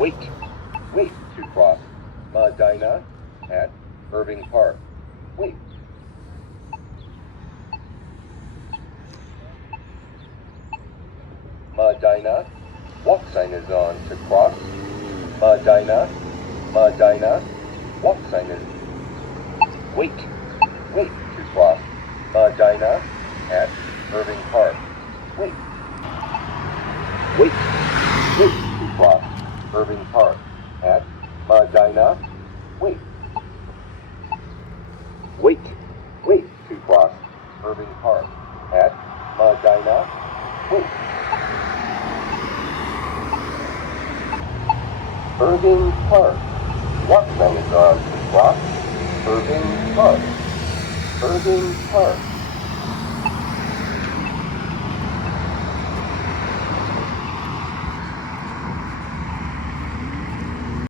Wait. Wait to cross Medinah at Irving Park. Wait. Medinah Walk sign is on to cross. Medinah Walk sign is. Wait. Wait to cross Medinah at Irving Park. Wait. Wait. Wait to cross Irving Park at Medinah. Wait. Wait. Wait to cross Irving Park at Medinah. Wait. Irving Park. Walk sign is on to cross Irving Park. Irving Park.